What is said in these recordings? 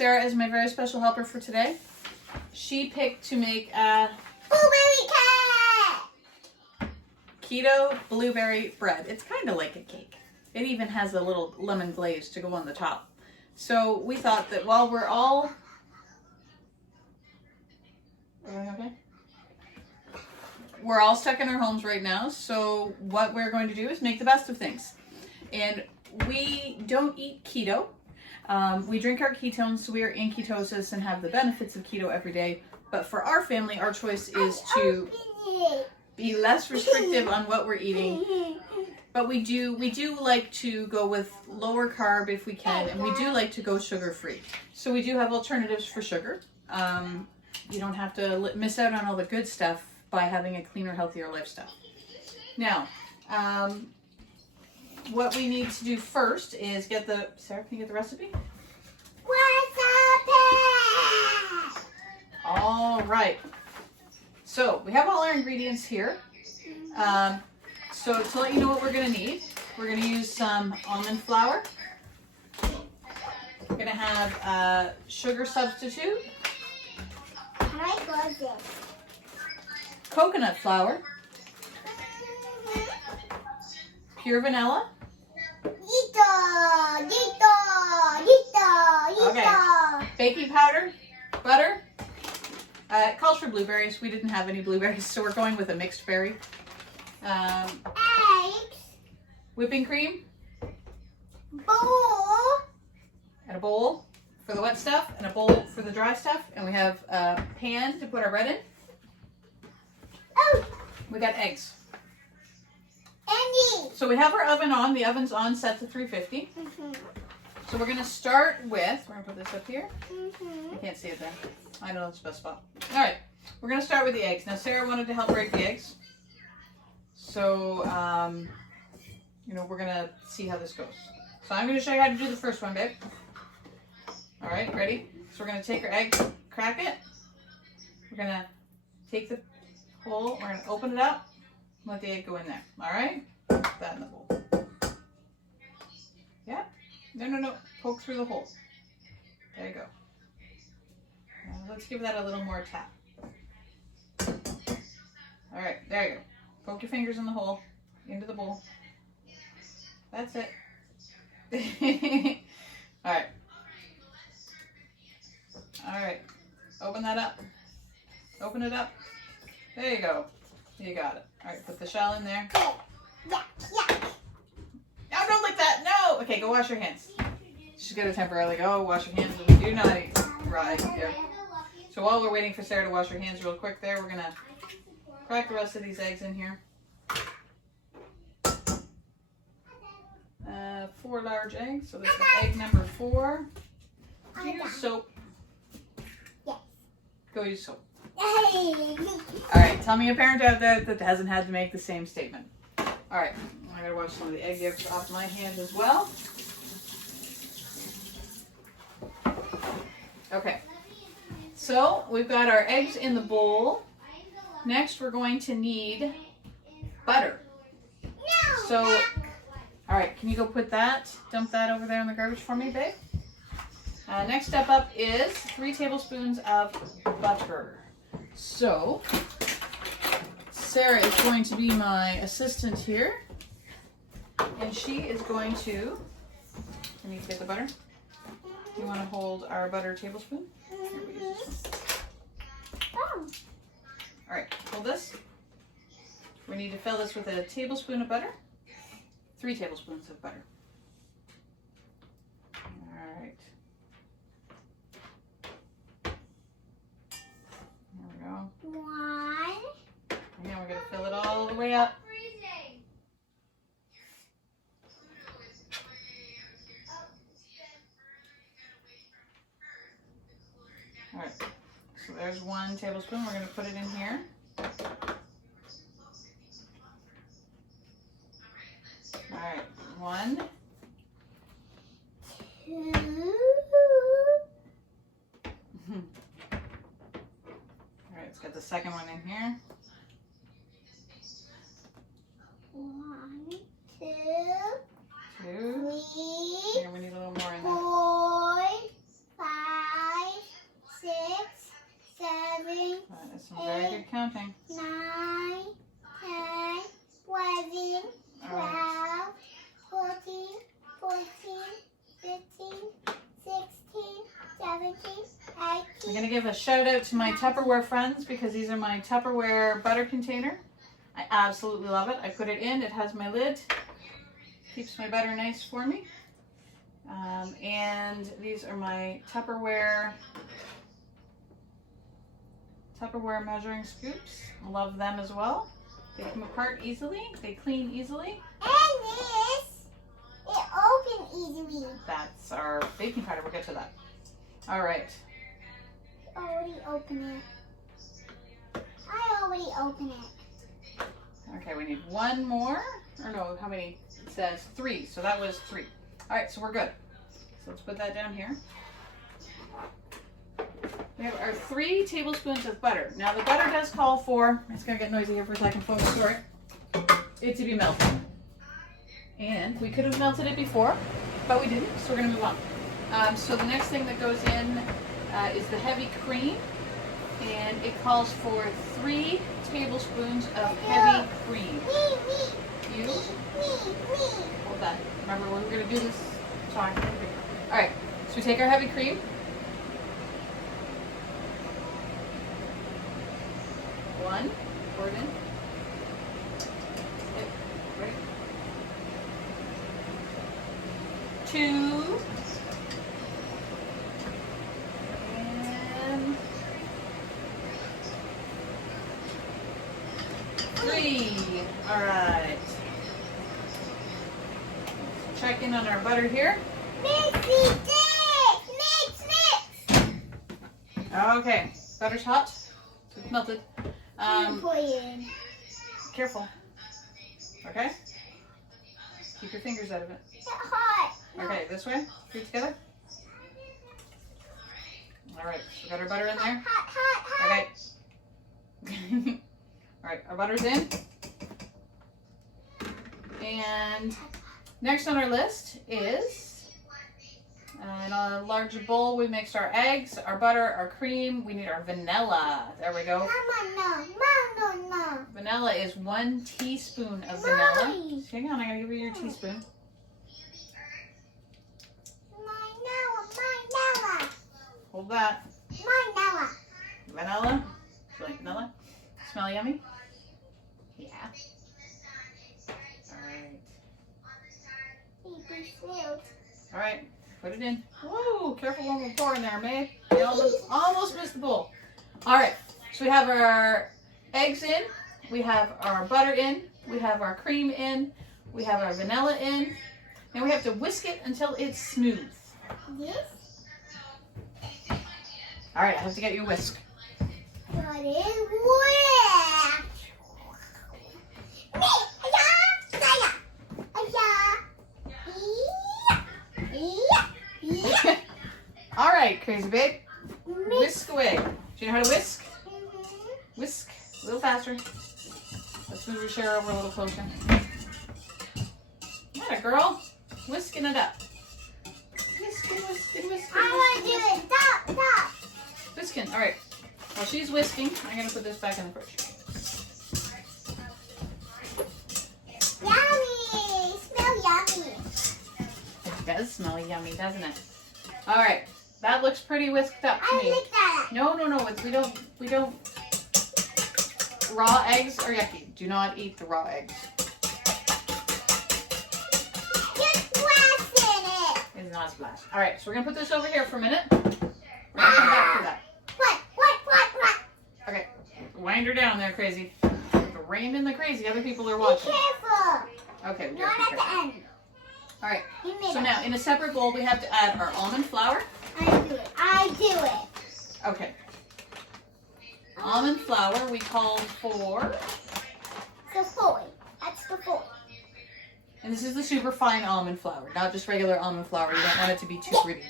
Sarah is my very special helper for today. She picked to make a blueberry cake. keto blueberry bread. It's kind of like a cake. It even has a little lemon glaze to go on the top. So we thought that while we're all... Okay? We're all stuck in our homes right now, so what we're going to do is make the best of things. And we don't eat keto. We drink our ketones, so we are in ketosis and have the benefits of keto every day. But for our family, our choice is to be less restrictive on what we're eating. But we do like to go with lower carb if we can, and we do like to go sugar-free. So we do have alternatives for sugar. You don't have to miss out on all the good stuff by having a cleaner, healthier lifestyle. Now, what we need to do first is get the... Sarah, can you get the recipe? Recipe! All right. So we have all our ingredients here. So to let you know what we're going to need, we're going to use some almond flour. We're going to have a sugar substitute. Can I close this? Coconut flour. Pure vanilla. Okay. Baking powder. Butter. It calls for blueberries. We didn't have any blueberries, so we're going with a mixed berry. Eggs. Whipping cream. Bowl. And a bowl for the wet stuff and a bowl for the dry stuff. And we have a pan to put our bread in. Oh. We got eggs. Andy. So we have our oven on. The oven's on, set to 350. So we're going to start with, we're going to put this up here. I can't see it there. I know it's the best spot. All right. We're going to start with the eggs. Now, Sarah wanted to help break the eggs. So, we're going to see how this goes. So I'm going to show you how to do the first one, babe. All right, ready? So we're going to take our egg, crack it. We're going to take the hole, we're going to open it up, let the egg go in there. All right? Put that in the bowl. Yeah? No. Poke through the hole. There you go. Now let's give that a little more tap. All right, there you go. Poke your fingers in the hole, into the bowl. That's it. All right. All right. Open that up. Open it up. There you go. You got it. All right, put the shell in there. Yeah. No, don't lick that. No. Okay, go wash your hands. She's going to temporarily go wash your hands. We do not eat right here. So while we're waiting for Sarah to wash her hands real quick there, we're going to crack the rest of these eggs in here. 4 large eggs. So this is egg number 4. Do you use soap? Yes. Go use soap. All right, tell me a parent out there that hasn't had to make the same statement. All right, I gotta wash some of the egg yolks off my hands as well. Okay, so we've got our eggs in the bowl. Next, we're going to need butter. So, all right, can you go dump that over there in the garbage for me, babe? Next step up is 3 tablespoons of butter. So, Sarah is going to be my assistant here, and she is going to, can you take the butter? You want to hold our butter tablespoon? Here, we use this one. All right, hold this. We need to fill this with a tablespoon of butter, 3 tablespoons of butter. All right. There we go. 1. Again, we're going to fill it all the way up. All right, so there's 1 tablespoon. We're going to put it in here. All right, 1. 2. All right, let's get the second one in here. 1, 2, 2. 3, Here, we need a little more in there. 4, 5, I'm going to give a shout out to my Tupperware friends because these are my Tupperware butter container. I absolutely love it. I put it in. It has my lid. Keeps my butter nice for me. And these are my Tupperware measuring scoops. I love them as well. They come apart easily. They clean easily. And this, it opens easily. That's our baking powder. We'll get to that. All right. Already open it. I already opened it. Okay, we need one more. Or no, how many? It says 3. So that was 3. All right, so we're good. So let's put that down here. We have our 3 tablespoons of butter. Now the butter does call for, it's gonna get noisy here for a second, folks, sorry, it to be melted. And we could have melted it before, but we didn't, so we're gonna move on. So the next thing that goes in is the heavy cream, and it calls for 3 tablespoons of heavy cream. Me. You? Me. Hold that. Remember, we're gonna do this. Sorry. All right, so we take our heavy cream. One, pour it in. Right. 2. And 3. All right. Check in on our butter here. Mix. Okay, butter's hot. It's melted. Pour it in. Careful. Okay? Keep your fingers out of it. It's hot. No. Okay, this way. Feet together. All right, we got our butter in there. Hot. Okay. All right, our butter's in. And next on our list is, in a large bowl, we mixed our eggs, our butter, our cream. We need our vanilla. There we go. Mama, no. Vanilla is 1 teaspoon of vanilla. Mommy. Hang on, I gotta give you your teaspoon. Vanilla. Hold that. Vanilla. Vanilla. You like vanilla? Smell yummy? Yeah. All right, put it in. Whoa, careful when we're pouring there, May. You almost missed the bowl. All right, so we have our eggs in, we have our butter in, we have our cream in, we have our vanilla in, and we have to whisk it until it's smooth. Yes. All right, I have to get you a whisk. Got it wet. All right, crazy babe. Whisk away. Do you know how to whisk? Whisk. A little faster. Let's move your chair over a little closer. Atta girl. Whisking it up. Whisking. I want to do it. Stop. Whisking. All right. While she's whisking, I'm going to put this back in the fridge. Yummy. Smell yummy. It does smell yummy, doesn't it? All right. That looks pretty whisked up to me. I like that. No. We don't. Raw eggs are yucky. Do not eat the raw eggs. Just blast in it. It's not a splash. All right, so we're gonna put this over here for a minute. We're gonna come back to that. What? Okay, wind her down there, crazy. Rein in the crazy. Other people are Be watching. careful. Okay, we Not gotta at be the careful. end. All right. In the So middle. now in a separate bowl, we have to add our almond flour. I do it. Okay. Almond flour, we call for, The foil. That's the foil. and this is the super fine almond flour, not just regular almond flour. You don't want it to be too gritty.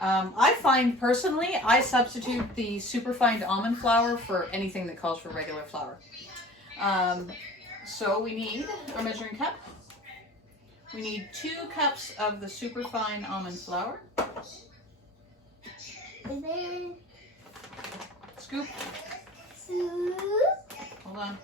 I find personally, I substitute the super fine almond flour for anything that calls for regular flour. So we need our measuring cup. We need 2 cups of the super fine almond flour. Scoop. Hold on.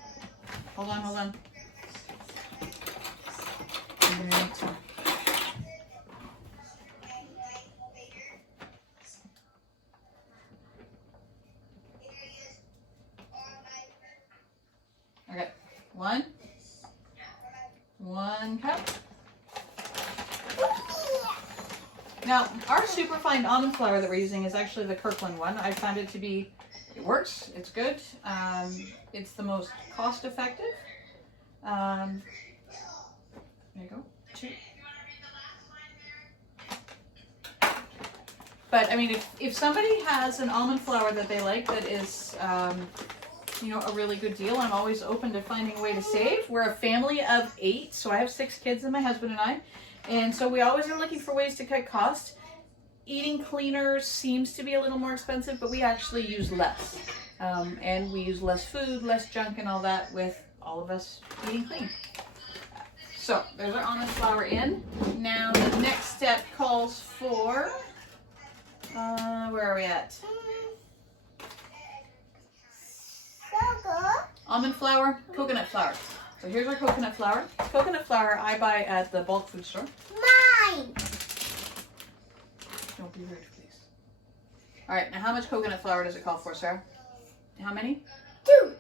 1 cup. Now, our superfine almond flour that we're using is actually the Kirkland one. I found it to be, it works, it's good. It's the most cost effective. There you go, 2. But I mean, if somebody has an almond flour that they like that is, you know, a really good deal, I'm always open to finding a way to save. We're a family of 8, so I have 6 kids and my husband and I. And so we always are looking for ways to cut cost. Eating cleaner seems to be a little more expensive, but we actually use less. And we use less food, less junk and all that with all of us eating clean. So there's our almond flour in. Now the next step calls for, where are we at? Sugar. Almond flour, coconut flour. So here's our coconut flour. Coconut flour I buy at the bulk food store. Mine. Don't be rude, please. All right, now how much coconut flour does it call for, Sarah? How many? 2.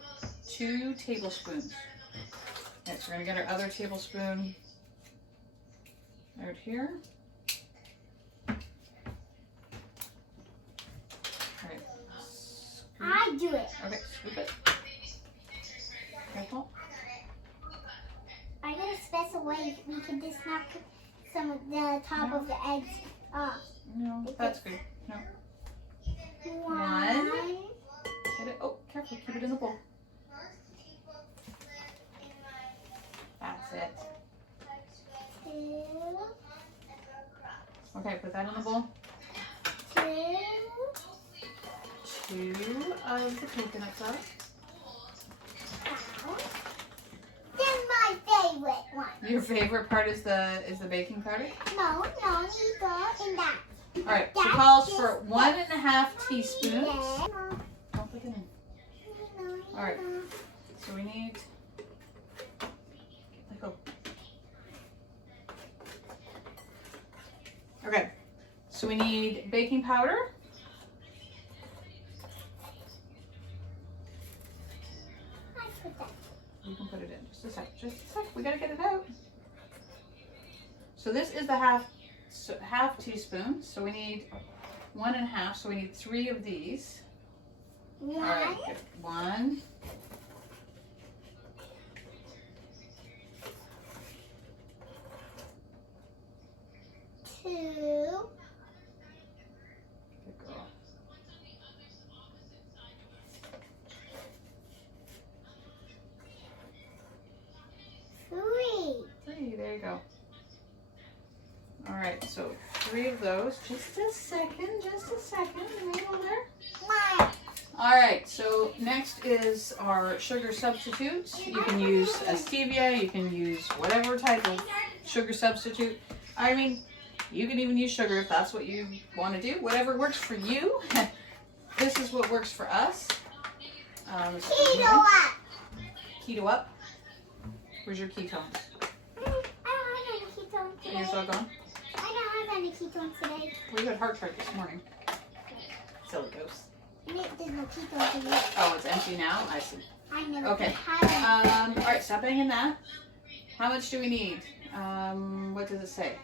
2 tablespoons. Okay, so we're gonna get our other tablespoon out here. All right. I do it. Okay, scoop it. Careful. I got a special way we can just knock some of the top of the eggs off. No, that's good. No. 1. Get it. Oh, careful. Keep it in the bowl. That's it. 2. Okay, put that in the bowl. 2. 2 of the coconut flour. Then my favorite one. Your favorite part is the baking powder? No, you go in that. All right, so it calls for 1.5 teaspoons. Don't put it in. All right, so we need, let go. Okay, so we need baking powder. You can put it in just a sec. We gotta get it out. So this is the half teaspoon. So we need 1.5. So we need 3 of these. 1. All right, good. 1. 2. Good girl. 3. There you go. All right, so 3 of those. Just a second. Right over there. Mine. All right, so next is our sugar substitutes. You can use a stevia, you can use whatever type of sugar substitute. I mean, you can even use sugar if that's what you want to do. Whatever works for you. This is what works for us. Keto up. Keto up. Where's your ketones? I don't have any ketones today. Yours all gone? I don't have any ketones today. Well, you had heart chart this morning. Silly ghost. There's no ketones in it. Oh, it's empty now? I see. I never Okay. had any. All right, stop banging that. How much do we need? What does it say?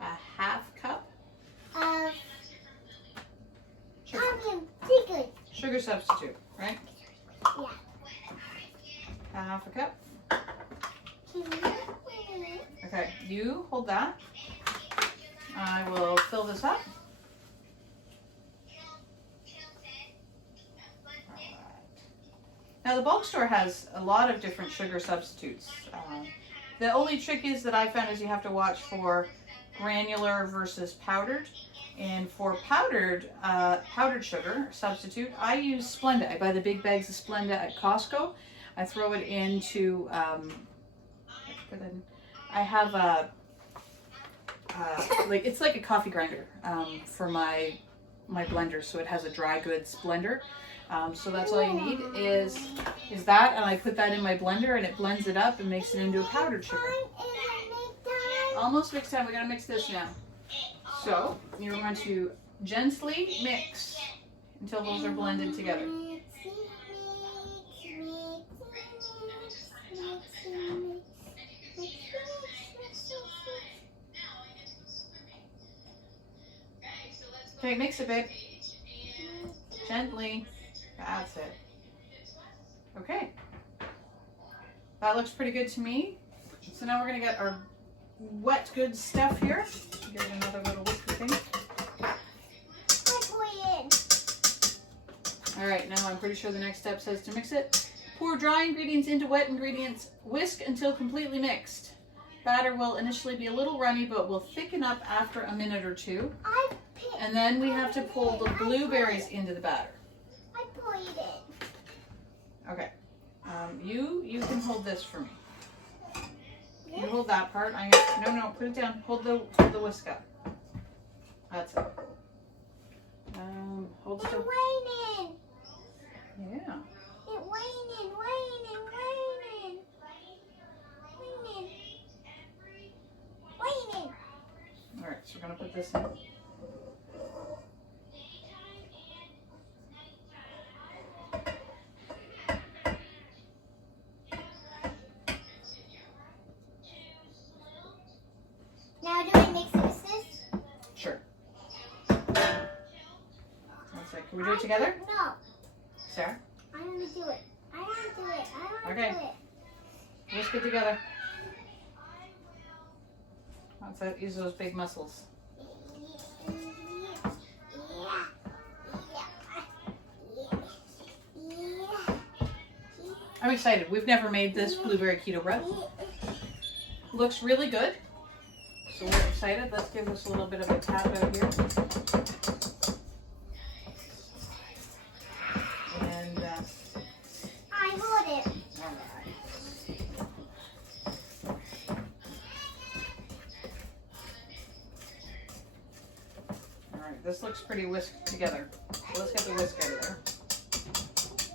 A half cup? Secret. Sugar substitute, right? Yeah. Half a cup. Okay, you hold that. I will fill this up. Alright. Now the bulk store has a lot of different sugar substitutes. The only trick is that I found is you have to watch for granular versus powdered. And for powdered sugar substitute, I use Splenda. I buy the big bags of Splenda at Costco. I throw it into, I have a, it's like a coffee grinder for my blender. So it has a dry goods blender. So that's all you need is that, and I put that in my blender and it blends it up and makes it into a powdered sugar. Almost mixed time. We gotta mix this now. So you're going to gently mix until those are blended together. Okay, mix it, babe. Gently. That's it. Okay. That looks pretty good to me. So now we're going to get our wet good stuff here. Get another little whisker thing. All right, now I'm pretty sure the next step says to mix it. Pour dry ingredients into wet ingredients. Whisk until completely mixed. Batter will initially be a little runny, but will thicken up after a minute or two. And then we have to pull the blueberries into the batter. I poured it. Okay. You can hold this for me. You hold that part. No, put it down. Hold the whisk up. That's it. Hold still. It's raining. Yeah. It's raining. All right, so we're gonna put this in. Now do I mix it with this? Sure. One sec. Can we do it together? No. Sarah? I want to do it. Okay. Whisk it together. That's it. Use those big muscles. I'm excited. We've never made this blueberry keto bread. Looks really good. So we're excited. Let's give this a little bit of a tap out here. And I hold it. all right. All right, this looks pretty whisked together. So let's get the whisk out of there.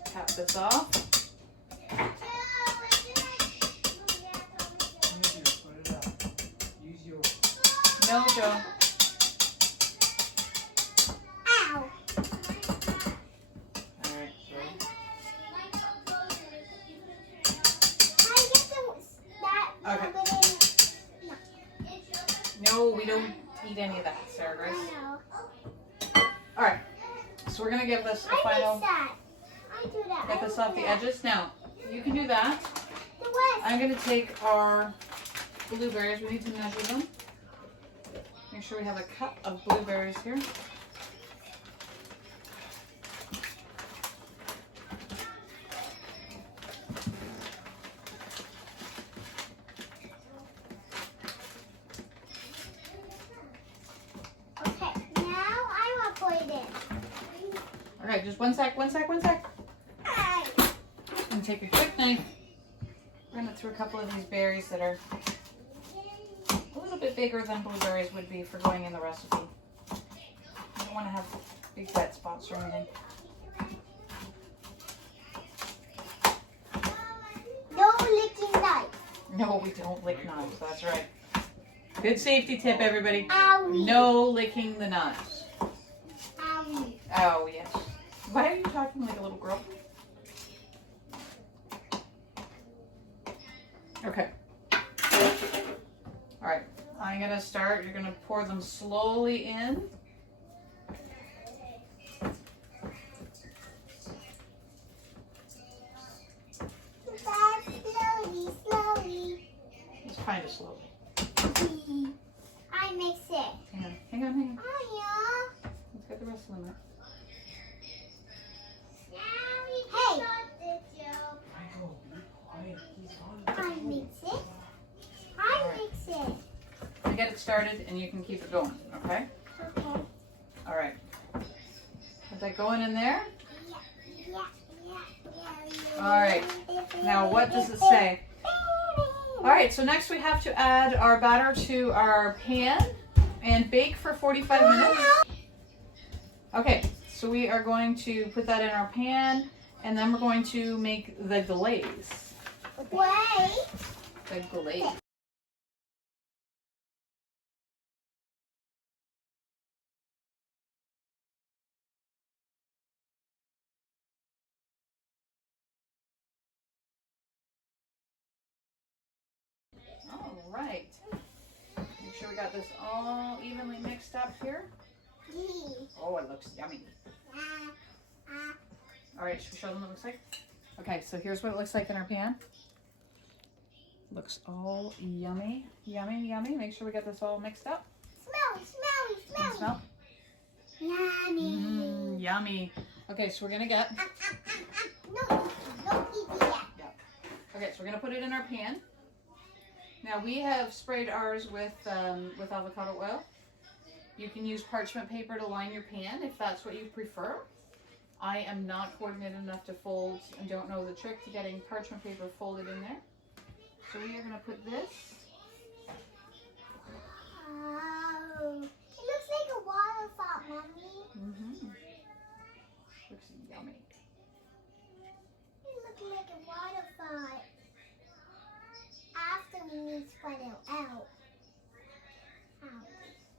Tap this off. No, Joe. Ow. Alright, so. I get that Okay. No. No, we don't eat any of that, Sarah Grace. No. Alright, so we're going to give this a I final. mix that. I do that. Get this off the edges. Now, you can do that. The what? I'm going to take our blueberries. We need to measure them. Make sure we have a cup of blueberries here. Okay, now I want to pour it in. Alright, just one sec. Aye. And take a quick knife. Run it through a couple of these berries that are a little bit bigger than blueberries would be for going in the recipe. You don't want to have big wet spots or anything. No licking knife. No, we don't lick knives. That's right. Good safety tip, everybody. Owie. No licking the knives. Owie. Oh, yes. Why are you talking like a little girl? Okay. All right. I'm going to start. You're going to pour them slowly in. Slowly. It's kind of slowly. I mix it. Hang on. Oh, yeah. Let's get the rest of them out. Hey. I mix it. You get it started and you can keep it going, okay? Okay. All right. Is that going in there? Yeah. All right. Now, what does it say? All right, so next we have to add our batter to our pan and bake for 45 minutes. Okay, so we are going to put that in our pan and then we're going to make the glaze. Wait. The glaze. All right. Make sure we got this all evenly mixed up here. Oh, it looks yummy. All right, should we show them what it looks like? Okay, so here's what it looks like in our pan. Looks all yummy, yummy, yummy. Make sure we get this all mixed up. Smelly, smelly, Can you smelly. smell? Yummy. Yummy. Okay, so we're gonna get. No, don't eat it yet. Okay, so we're gonna put it in our pan. Now we have sprayed ours with avocado oil. You can use parchment paper to line your pan if that's what you prefer. I am not coordinated enough to fold and don't know the trick to getting parchment paper folded in there. So we are gonna put this. Wow. It looks like a waterfall, Mommy. Looks yummy. It looks like a waterfall. After we need to spread it out.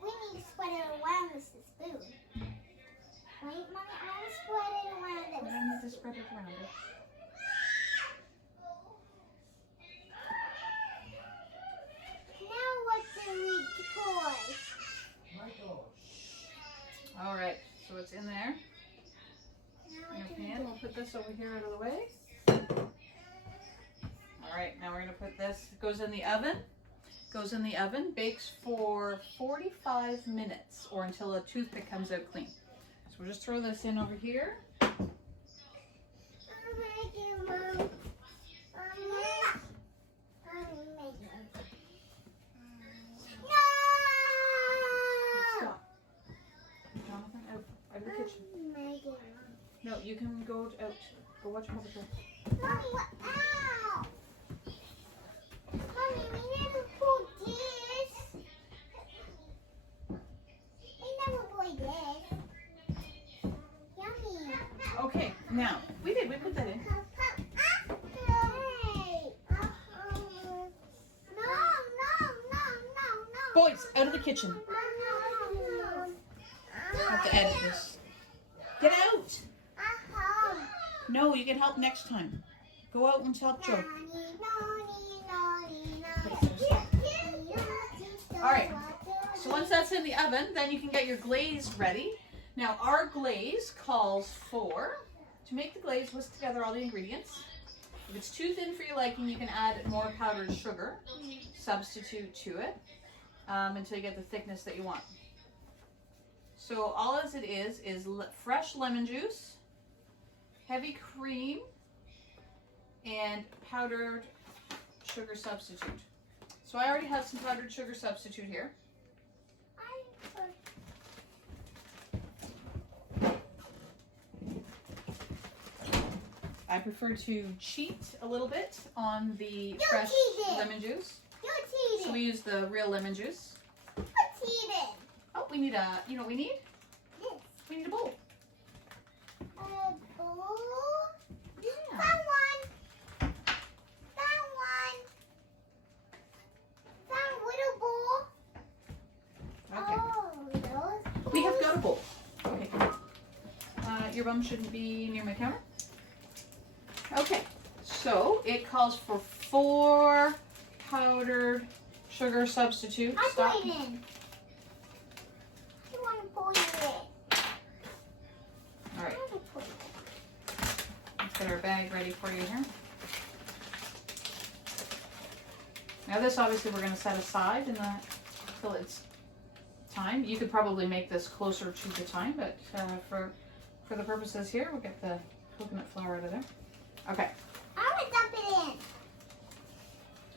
We need to spread it around with the spoon. Wait, Mommy, I want to spread it around We this. don't need to spread it around it. Now what do we pour? All right, so it's in there. Now In what your do we pan, do? we'll put this over here out of the way. All right, now we're gonna put this, it goes in the oven. Goes in the oven, bakes for 45 minutes or until a toothpick comes out clean. So we'll just throw this in over here. I'm making Mom. I'm making. No! Stop. Jonathan, out of the kitchen. I'm making. No, you can go out. Go watch Paw Patrol. Mommy, what? Ow! Mommy, we never pulled this. We never pulled this. Yummy. Okay, now, we put that in. Hey. No. Boys, out of the kitchen. I have to edit this. Get out! No, you can help next time. Go out and help Joe. Alright, so once that's in the oven, then you can get your glaze ready. Now our glaze calls for, to make the glaze, whisk together all the ingredients. If it's too thin for your liking, you can add more powdered sugar, substitute to it, until you get the thickness that you want. So all as it is fresh lemon juice, heavy cream, and powdered sugar substitute. So I already have some powdered sugar substitute here. I prefer to cheat a little bit on the fresh lemon juice. So we use the real lemon juice. Oh, we need a, you know what we need? We need a bowl. Yeah. Okay. We have got a bowl. Okay. Your bum shouldn't be near my counter. Okay. So it calls for 4 powdered sugar substitute. I Stop. put it in. I want to pour it in. All right. I want to pour it in. Let's get our bag ready for you here. Now this obviously we're going to set aside until it's time. You could probably make this closer to the time, but for the purposes here, we'll get the coconut flour out of there. Okay. I want to dump it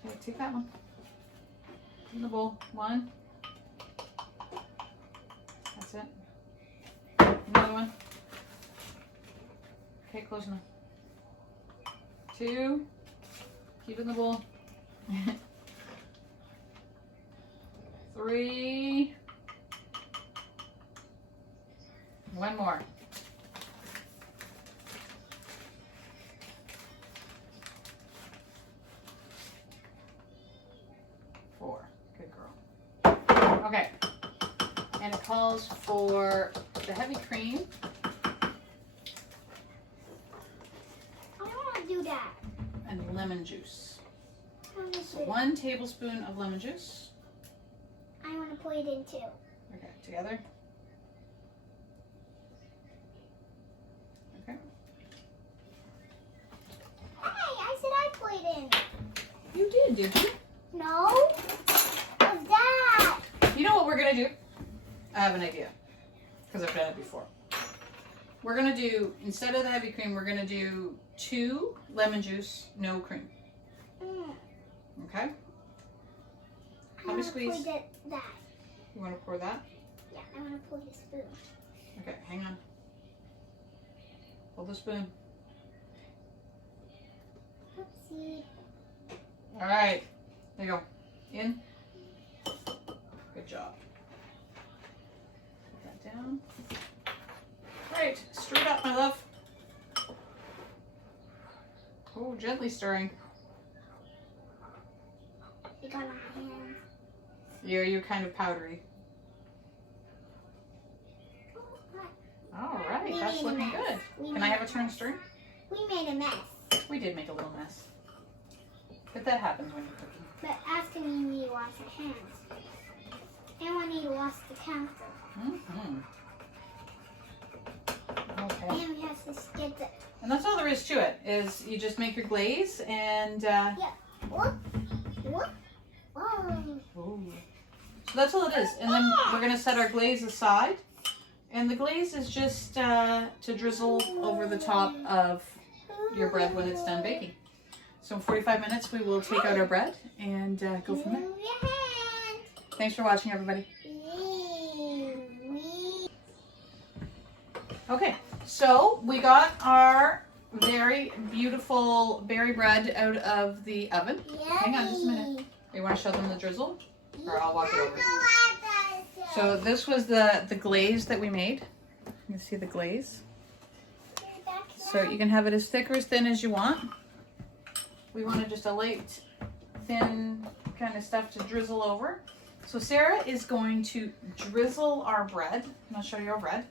in. Okay, take that one. In the bowl. 1. That's it. Another one. Okay, close enough. 2. Keep it in the bowl. 3. 1 more. 4. Good girl. Okay. And it calls for the heavy cream. I don't want to do that. And lemon juice. I want to So 1 tablespoon of lemon juice. I want to pour it in too. Okay, together. didn't. You did you? No. What's that? You know what we're gonna do? I have an idea. Because I've done it before. We're gonna do, instead of the heavy cream, we're gonna do 2 lemon juice, no cream. Okay? Let me squeeze. That. You wanna pour that? Yeah, I want to pour the spoon. Okay, hang on. Hold the spoon. Oopsie. All right, there you go. In. Good job. Put that down. Right, stir it up, my love. Oh, gently stirring. We got my hands. You're kind of powdery. All right, that's looking good. Can I have a turn stir? We made a mess. We did make a little mess. But that happens when you're cooking. But after we need to wash our hands. And we need to wash the counter. Mm-hmm. Okay. And we have to get the... And that's all there is to it, is you just make your glaze and... Yeah. Whoop. Whoop. Whoa. Ooh. So that's all it is. And then we're going to set our glaze aside. And the glaze is just to drizzle over the top of your bread when it's done baking. So in 45 minutes, we will take out our bread and go from there. Move your hand. Thanks for watching, everybody. Okay, so we got our very beautiful berry bread out of the oven. Hang on just a minute. You want to show them the drizzle? Or I'll walk it over. So this was the glaze that we made. You can see the glaze. So you can have it as thick or as thin as you want. We wanted just a light, thin kind of stuff to drizzle over. So Sarah is going to drizzle our bread. I'm going to show you our bread.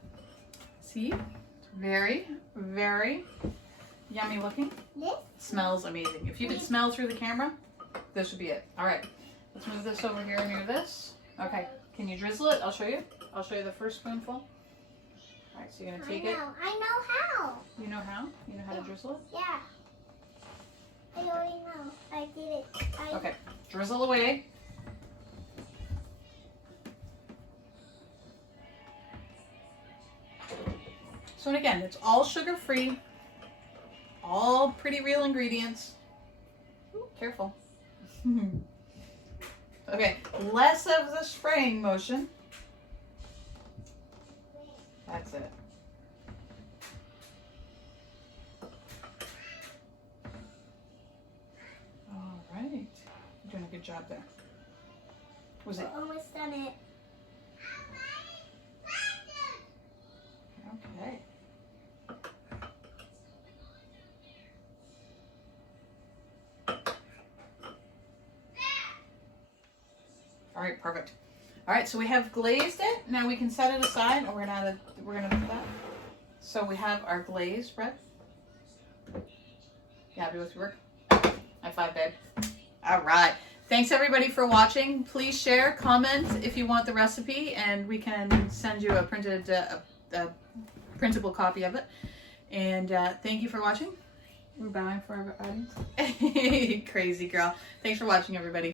See? It's very, very yummy looking. This? Smells amazing. If you could smell through the camera, this would be it. All right. Let's move this over here near this. Okay. Can you drizzle it? I'll show you. I'll show you the first spoonful. All right, so you're going to take it. I know how. You know how? You know how to drizzle it? Yeah. I already know. I did it. Okay. Drizzle away. So and again, it's all sugar-free. All pretty real ingredients. Ooh, careful. Okay, less of the spraying motion. That's it. All right. You're doing a good job there. Was it? We're almost done it. Okay. All right, perfect. All right, so we have glazed it. Now we can set it aside. Oh, we're gonna do that. So we have our glazed bread. You happy with your work? High five, babe. All right. Thanks everybody for watching. Please share, comment if you want the recipe, and we can send you a printed, a printable copy of it. And thank you for watching. We're bowing for our audience. Crazy girl. Thanks for watching, everybody.